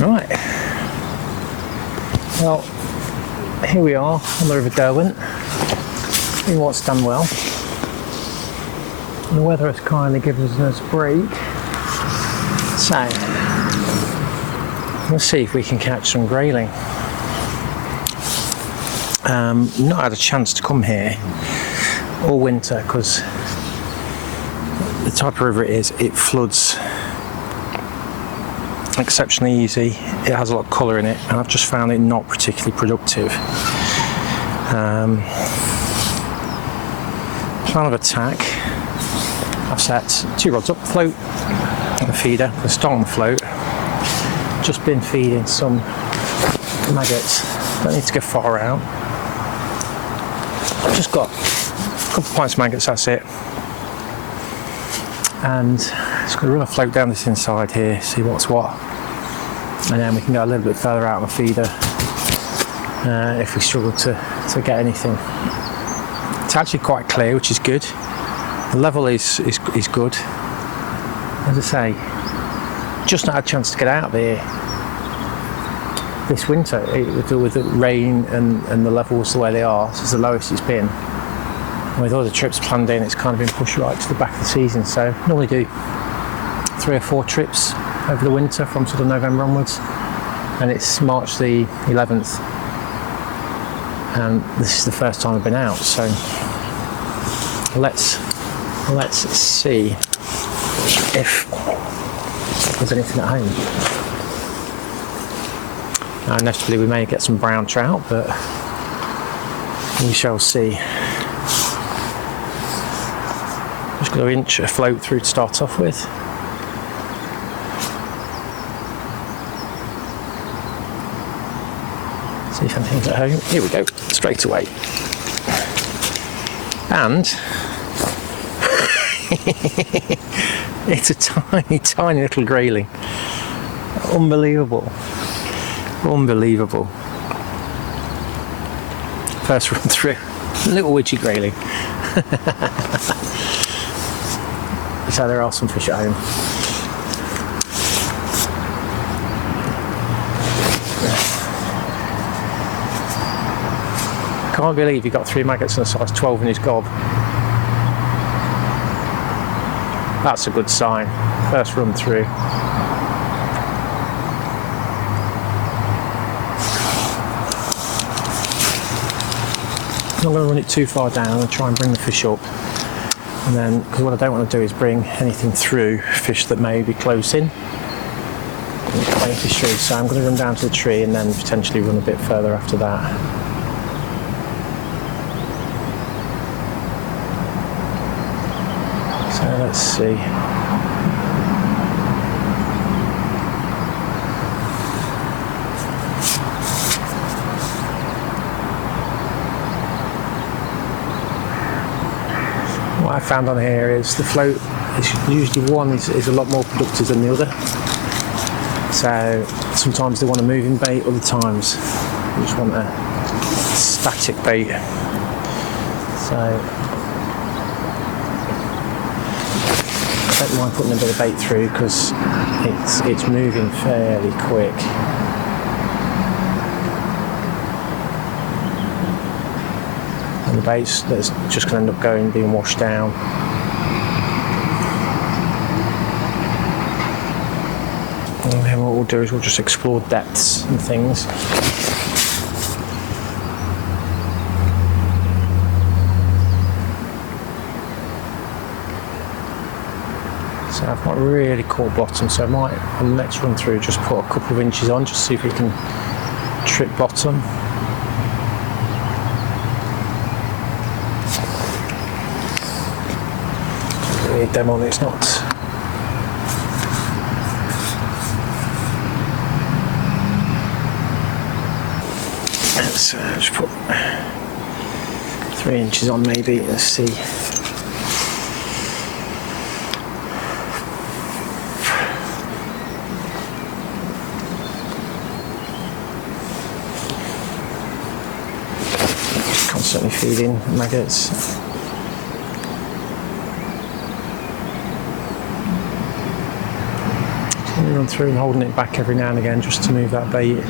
Right, well, here we are on the River Derwent. In what's done well. The weather has kindly given us a break, so we'll see if we can catch some grayling. Not had a chance to come here all winter because the type of river it is, it floods exceptionally easy. It has a lot of colour in it, and I've just found it not particularly productive. Plan of attack: I've set 2 rods up, float and a feeder. The start on the float. Just been feeding some maggots. Don't need to go far out. I've just got a couple of pints of maggots, that's it. And just going to run a float down this inside here, see what's what. And then we can go a little bit further out on the feeder if we struggle to get anything. It's actually quite clear, which is good. The level is good. As I say, just not had a chance to get out of here this winter with the rain and the levels the way they are. This is the lowest it's been. With other trips planned in, it's kind of been pushed right to the back of the season. So I normally do 3 or 4 trips over the winter from sort of November onwards, and it's March the 11th, and this is the first time I've been out. So let's see if there's anything at home. Inevitably we may get some brown trout, but we shall see. Just got to inch a float through to start off with. See if anything's at home. Here we go, straight away. And it's a tiny, tiny little grayling. Unbelievable. Unbelievable. First run through. Little witchy grayling. So there are some fish at home. Can't believe he got 3 maggots and a size 12 in his gob. That's a good sign. First run through. I'm not going to run it too far down. I'm going to try and bring the fish up. And then, because what I don't want to do is bring anything through, fish that may be close in. Fish through. So I'm going to run down to the tree and then potentially run a bit further after that. So let's see. What I found on here is the float is usually one is a lot more productive than the other. So sometimes they want a moving bait, other times they just want a static bait. So I don't mind putting a bit of bait through because it's moving fairly quick. And the bait's that's just going to end up being washed down. And then what we'll do is we'll just explore depths and things. So I've not really caught bottom, so I might, on the next run through, just put a couple of inches on, just see if we can trip bottom. Demo on it's not. Let's just put 3 inches on maybe. Let's see. Just constantly feeding maggots. running through and holding it back every now and again just to move that bait.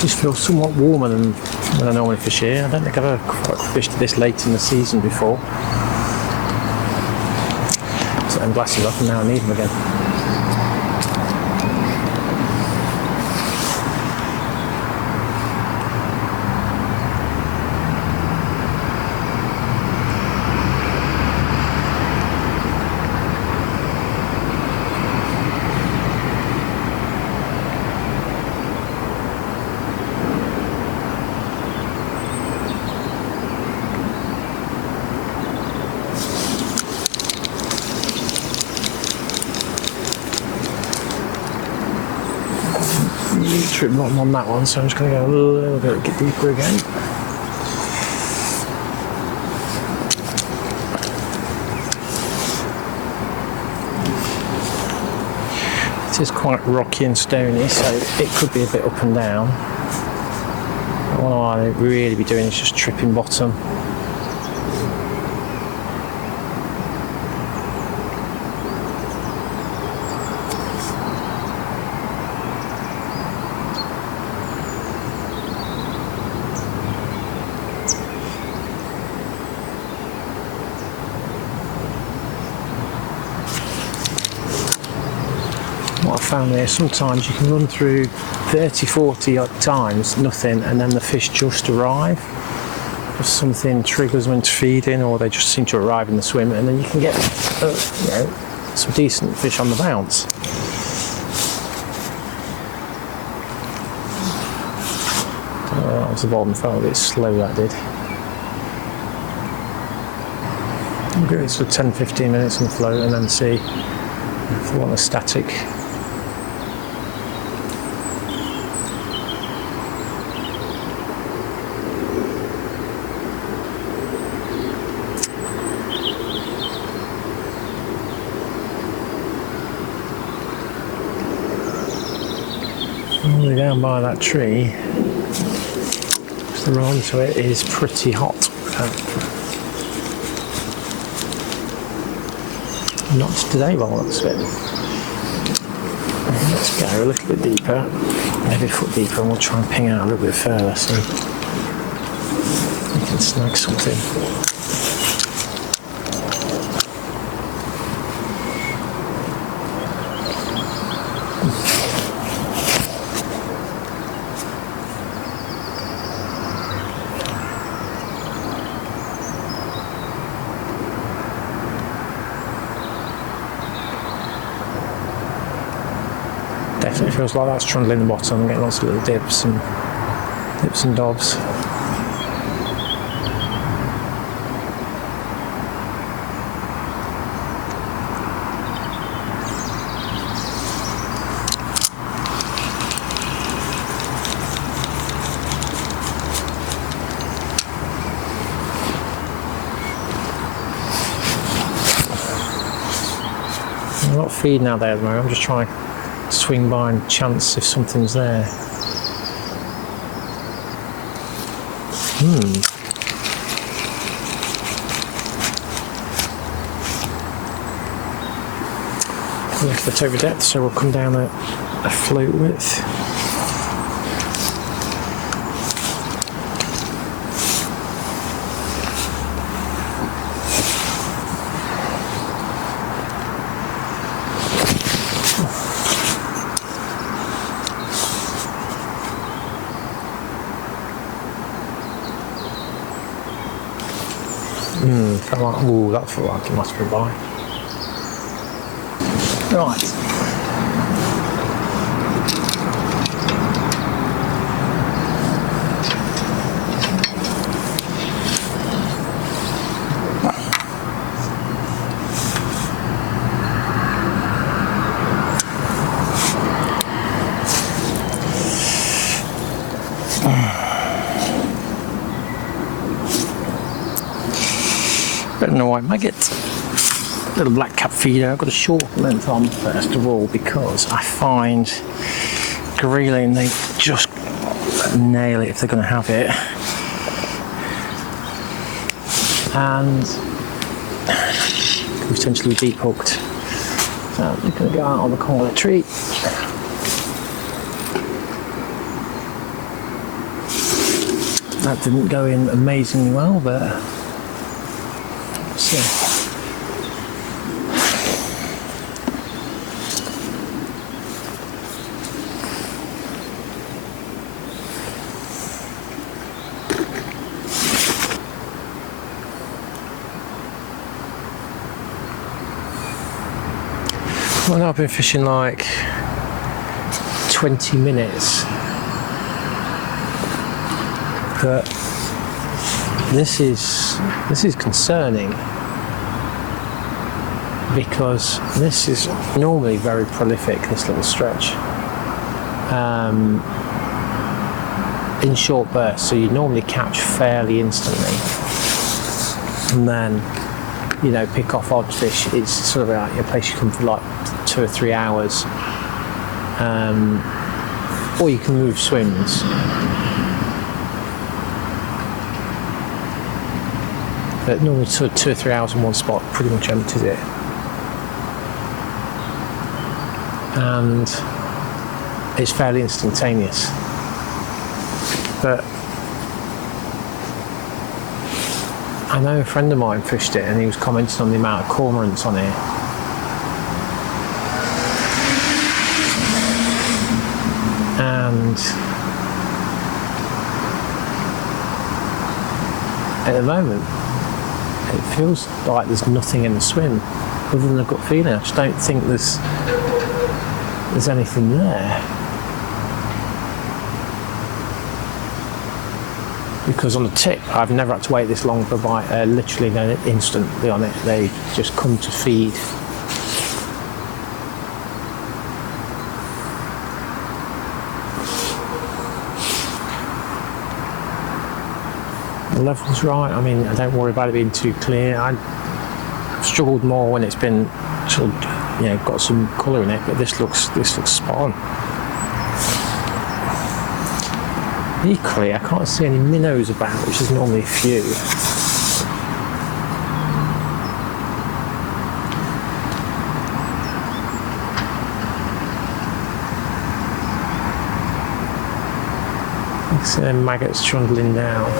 Just feels somewhat warmer than when I normally fish here. I don't think I've ever quite fished this late in the season before. Set them glasses off and now I need them again. Trip bottom on that one, so I'm just going to go a little bit deeper again. It is quite rocky and stony, so it could be a bit up and down. What I want to really be doing is just tripping bottom. What I found there, sometimes you can run through 30-40 odd times, nothing, and then the fish just arrive. Just something triggers when it's feeding, or they just seem to arrive in the swim, and then you can get some decent fish on the bounce. That was the bottom, felt a bit slow, that did. I'll give it sort of 10-15 minutes on the float and then see if I want a static. All the way down by that tree, the road to it is pretty hot. Not today, by the looks of it. Let's go a little bit deeper, maybe a foot deeper, and we'll try and ping out a little bit further so we can snag something. Definitely feels like that's trundling the bottom and getting lots of little dips and dobs. I'm not feeding out there at the moment, I'm just trying to swing by and chance if something's there. Left the over depth, so we'll come down a float width. Felt like, ooh, that felt like it must be by. Right. Better than a white maggot. little black cap feeder. I've got a short length on first of all because I find Grayling, they just nail it if they're going to have it. And potentially deep hooked. So I'm just going to go out on the corner tree. That didn't go in amazingly well, but let's see. Well, now I've been fishing like 20 minutes, but this is concerning because this is normally very prolific, this little stretch, in short bursts, so you normally catch fairly instantly and then, you know, pick off odd fish. It's sort of like a place you come for like 2 or 3 hours, or you can move swims. But normally sort of 2 or 3 hours in one spot pretty much empties it. And it's fairly instantaneous. But I know a friend of mine fished it and he was commenting on the amount of cormorants on it. And at the moment, it feels like there's nothing in the swim other than a gut feeling. I just don't think there's anything there. Because on the tip, I've never had to wait this long for a bite. Literally, no, instantly on it, they just come to feed. The level's right. I mean, I don't worry about it being too clear. I've struggled more when it's been sort of, you know, got some colour in it, but this looks spot on. Equally, I can't see any minnows about, which is normally a few. I see them maggots trundling down.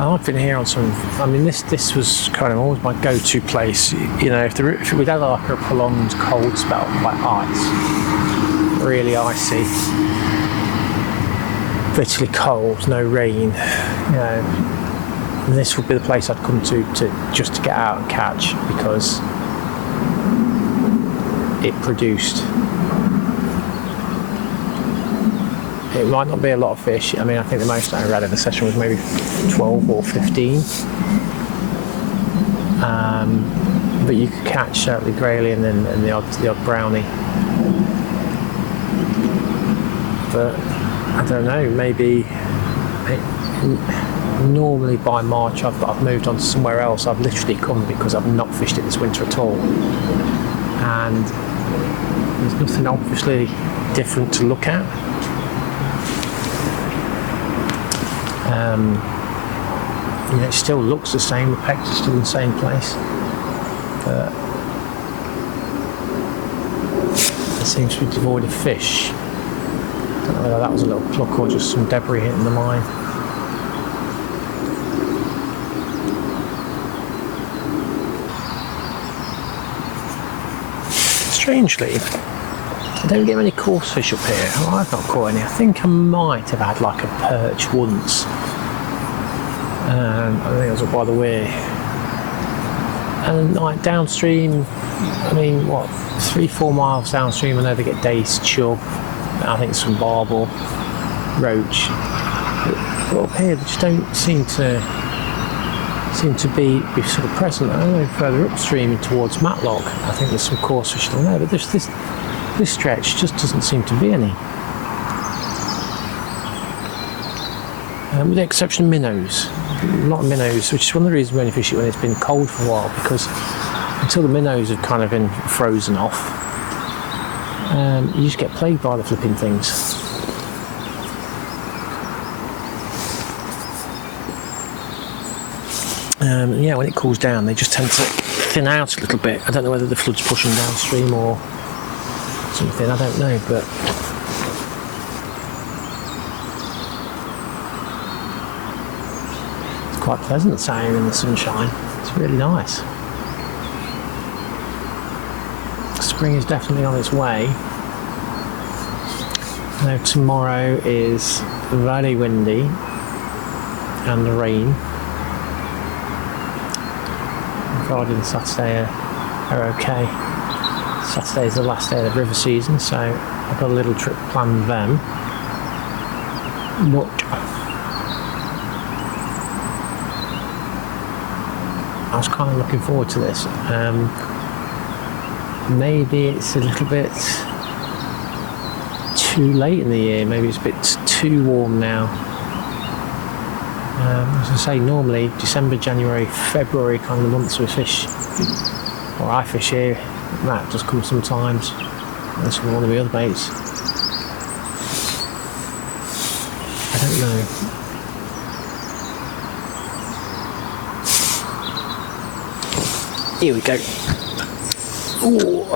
I've been here on some. I mean, this was kind of always my go-to place. You know, if we'd had like a prolonged cold spell, like ice, really icy, bitterly cold, no rain, you know, this would be the place I'd come to just to get out and catch, because it produced. It might not be a lot of fish. I mean, I think the most I read in the session was maybe 12 or 15. But you could catch certainly Grayling and the odd brownie. But I don't know, maybe normally by March I've moved on to somewhere else. I've literally come because I've not fished it this winter at all. And there's nothing obviously different to look at. You know, it still looks the same, the pegs are still in the same place, but it seems to be devoid of fish. I don't know whether that was a little pluck or just some debris hitting the line. strangely, I don't get many coarse fish up here. Well, I've not caught any. I think I might have had like a perch once. I think it was up by the weir. And like downstream, I mean, what, 3-4 miles downstream, I know they get dace, chub, I think some barbel, roach. But up here, they just don't seem to be sort of present. I don't know, further upstream towards Matlock, I think there's some coarse fish along there, but this stretch just doesn't seem to be any. With the exception of minnows. A lot of minnows, which is one of the reasons we only fish it when it's been cold for a while, because until the minnows have kind of been frozen off, you just get plagued by the flipping things. Yeah, when it cools down, they just tend to thin out a little bit. I don't know whether the flood's pushing downstream or something, I don't know, but it's quite pleasant sailing in the sunshine. It's really nice. Spring is definitely on its way. Now tomorrow is very windy and rain. Friday and Saturday are okay. Saturday is the last day of the river season, so I've got a little trip planned then. But I was kind of looking forward to this. Maybe it's a little bit too late in the year, maybe it's a bit too warm now. As I say, normally December, January, February kind of the months we fish, or I fish here. Matt does come sometimes, that's with one of the other mates. I don't know. Here we go. Ooh.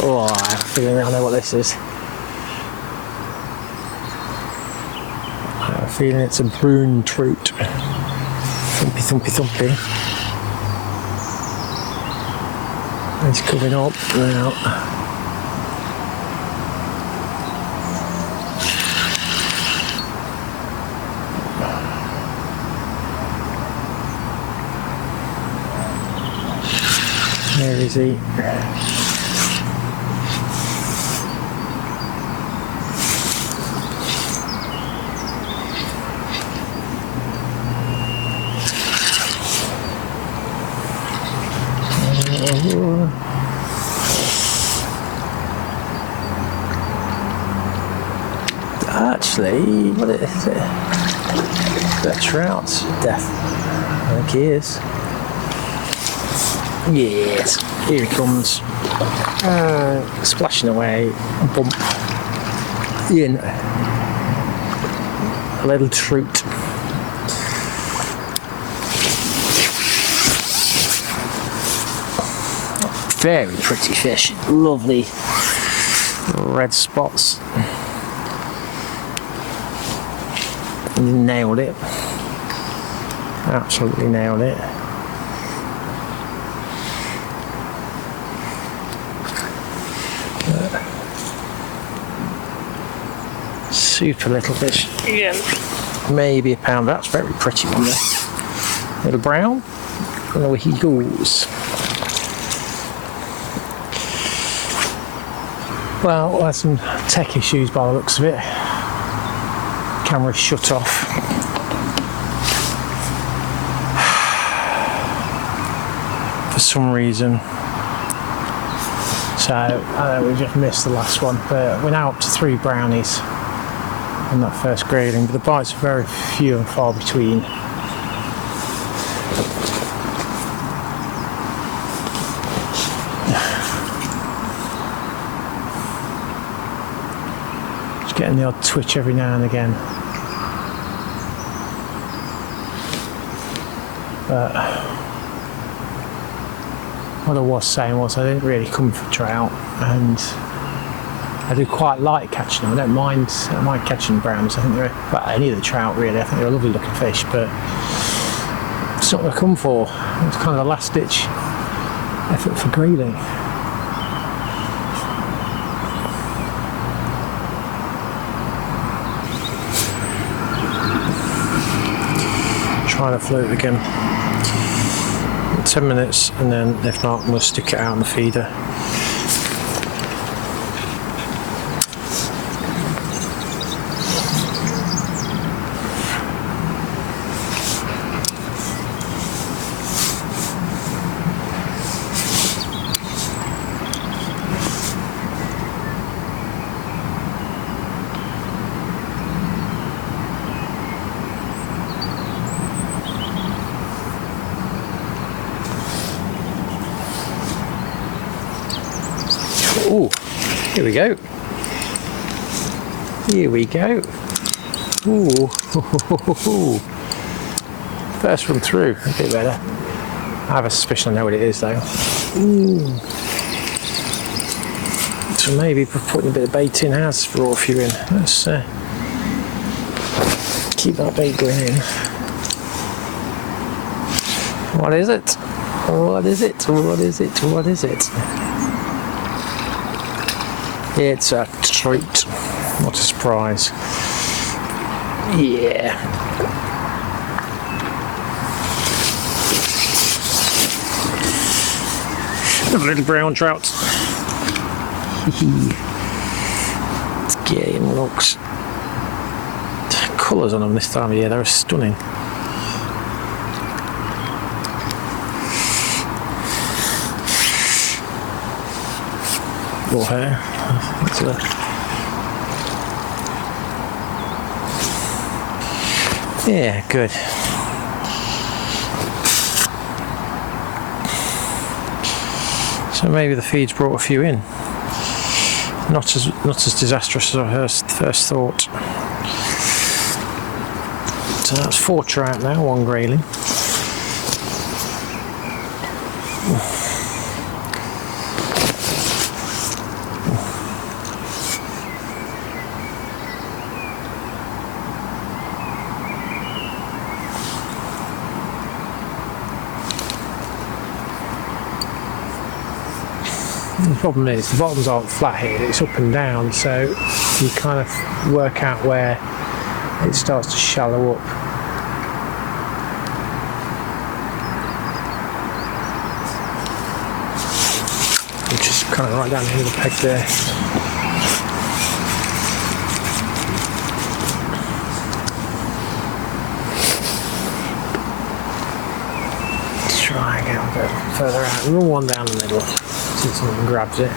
Oh, I have a feeling I know what this is. I have a feeling it's a brown trout. Thumpy, thumpy, thumpy. He's coming up now. Where is he? Actually, what is it? That trout's death. I think he is. Yes, here he comes. Splashing away. Bump. In. A little trout. Very pretty fish. Lovely red spots. Nailed it. Absolutely nailed it. Super little fish. Again, maybe a pound. That's very pretty one there. Little brown. And away he goes. Well, there's some tech issues by the looks of it. Camera shut off. For some reason. So, I know we just missed the last one, but we're now up to 3 brownies on that first Grayling, but the bites are very few and far between. Just getting the odd twitch every now and again. But what I was saying was I didn't really come for trout, and I do quite like catching them. I don't mind catching browns. I think they're, well, any of the trout really, I think they're a lovely looking fish, but it's not what I come for. It's kind of a last ditch Effort for Grayling. Try the float again. 10 minutes, and then if not, we'll stick it out on the feeder. Oh, here we go. Here we go. Ooh, first one through, a bit better. I have a suspicion I know what it is though. Ooh. So maybe putting a bit of bait in has brought a few in. Let's keep that bait going in. What is it? What is it? What is it? What is it? It's a trout. What a surprise. Yeah. A little brown trout. Let's get him, looks. Colours on them this time of year, they're stunning. More hair. Yeah, good. So maybe the feed's brought a few in. Not as disastrous as I first thought. So that's 4 trout now, 1 grayling. The problem is the bottoms aren't flat here, it's up and down, so you kind of work out where it starts to shallow up. Which is kind of right down here, the peg there. Let's try and get a bit further out. Run one down the middle. See if someone grabs it.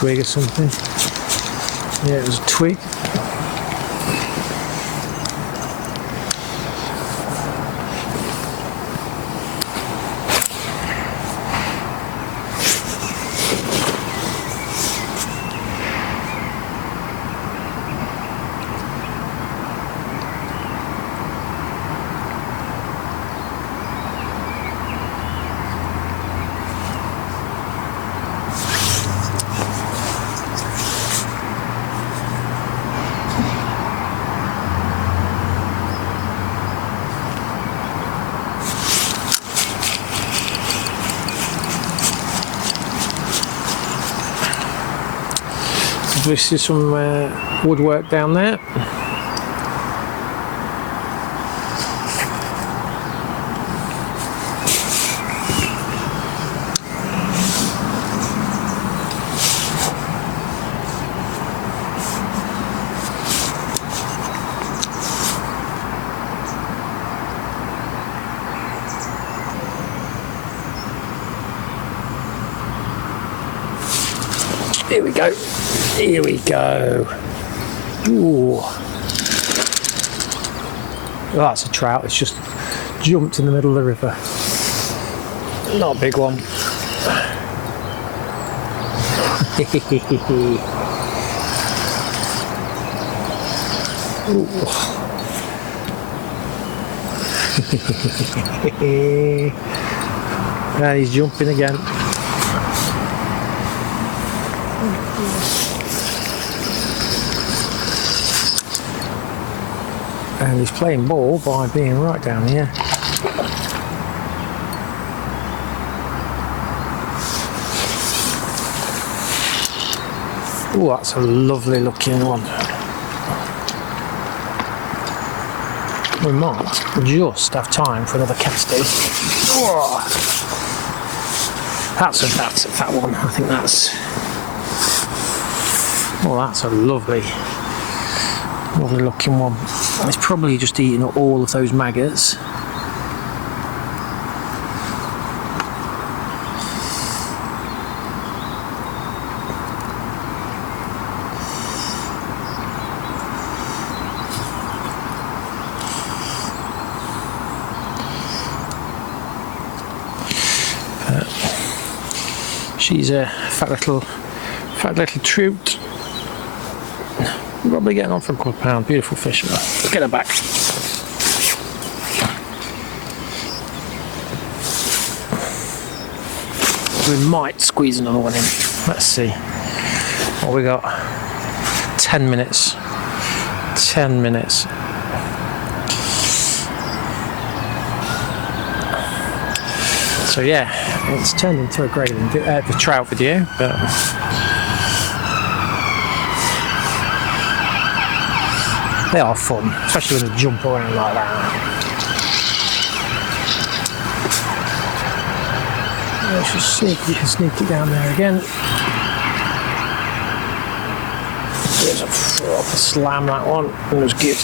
Twig or something. Yeah, it was a twig. This is some woodwork down there. Here we go. Here we go. Ooh. Oh, that's a trout. It's just jumped in the middle of the river. Not a big one. And he's jumping again. And he's playing ball by being right down here. Oh, that's a lovely looking one. We might just have time for another casting. Oh, that's a fat one. I think that's. Oh, that's a lovely looking one. It's probably just eating up all of those maggots. She's a fat little trout. Probably getting on for a £2. Beautiful fish. Get her back. We might squeeze another one in. Let's see. What we got? 10 minutes. 10 minutes. So yeah, it's turned into a Grayling, the trout video, but they are fun, especially when they jump around like that. Let's just see if we can sneak it down there again. There's a proper slam, that one. It was good.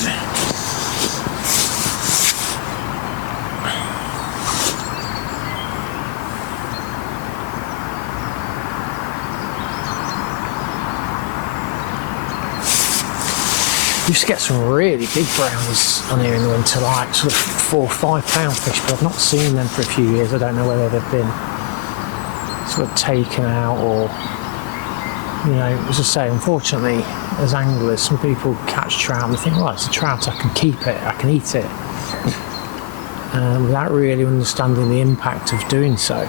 You used to get some really big brownies on here in the winter, like sort of £4 or £5 fish, but I've not seen them for a few years. I don't know whether they've been sort of taken out or, you know, as I say, unfortunately, as anglers, some people catch trout and they think, well, it's a trout, I can keep it, I can eat it, without really understanding the impact of doing so.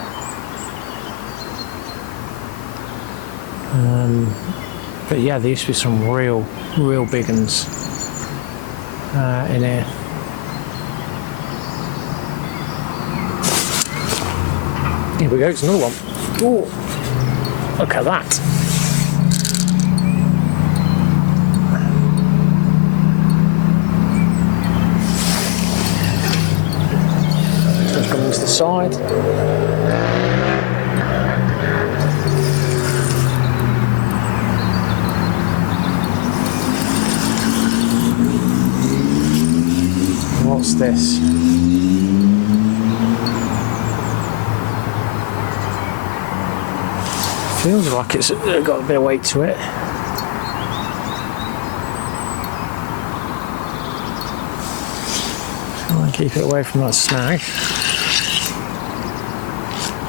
But yeah, there used to be some real big uns in here. Here we go, it's another one. Oh, look at that. Just coming to the side. What's this? Feels like it's got a bit of weight to it. Try and keep it away from that snag.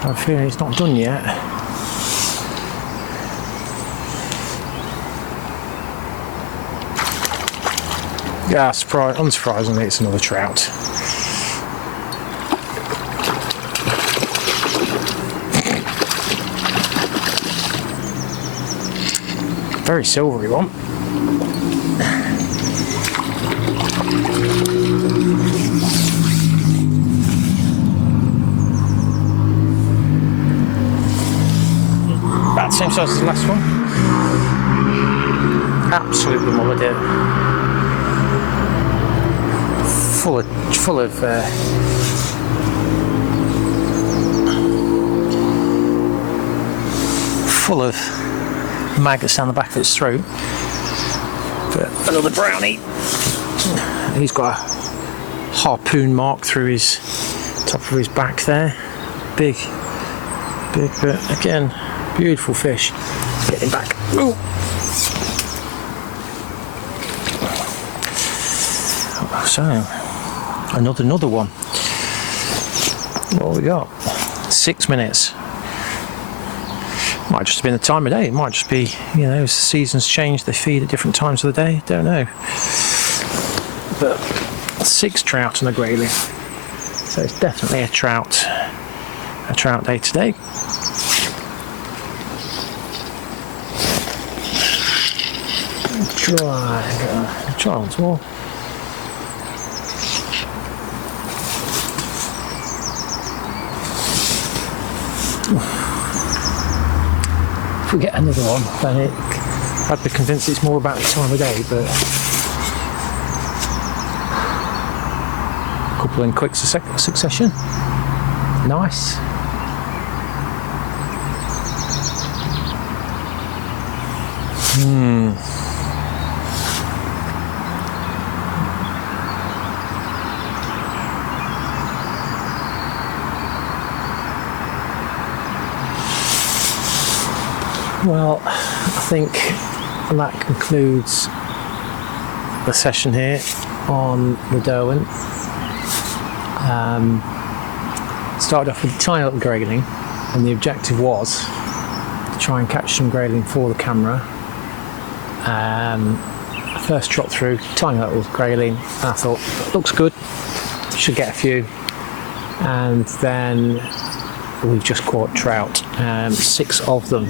I'm feeling it's not done yet. Yeah, unsurprisingly, it's another trout. Very silvery one. About the same size as the last one. Absolutely mullered it. Full of maggots down the back of its throat. But another brownie. He's got a harpoon mark through his top of his back there. Big, but again, Beautiful fish. Let's get him back. Ooh. So, another one. What have we got? 6 minutes. Might just have been the time of day. It might just be, you know, as the seasons change, they feed at different times of the day. Don't know. But 6 trout and a grayling. So it's definitely a trout day today. Try once more. If we get another one, then I'd be convinced it's more about the time of day, but a couple in quick succession. Nice. Well, I think that concludes the session here on the Derwent. Started off with a tiny little grayling, and the objective was to try and catch some grayling for the camera. First trot through, tiny little grayling, and I thought, looks good, should get a few. And then we've just caught trout, 6 of them.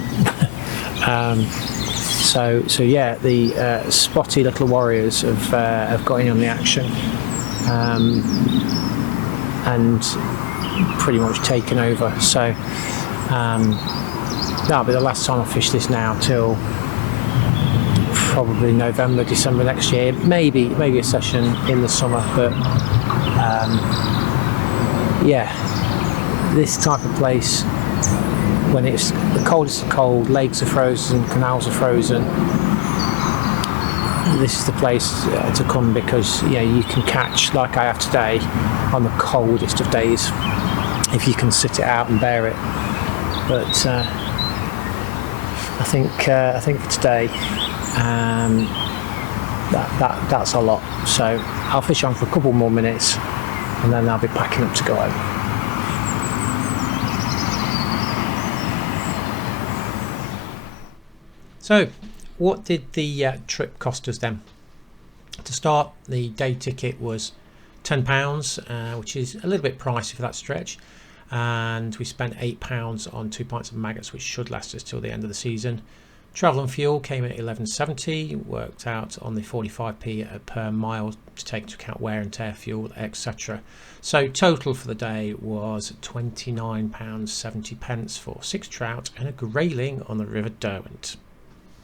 So yeah, the spotty little warriors have got in on the action, and pretty much taken over. So that'll be the last time I fish this now till probably November, December next year. Maybe a session in the summer, but yeah, this type of place, when it's the coldest of cold, lakes are frozen, canals are frozen, this is the place to come, because you can catch, like I have today, on the coldest of days, if you can sit it out and bear it. But I think for today, that's a lot. So I'll fish on for a couple more minutes, and then I'll be packing up to go home. So, what did the trip cost us then? To start, the day ticket was £10, which is a little bit pricey for that stretch, and we spent £8 on 2 pints of maggots, which should last us till the end of the season. Travel and fuel came in at £11.70, worked out on the 45p per mile to take into account wear and tear, fuel, etc. So total for the day was £29.70 for 6 trout and a grayling on the River Derwent.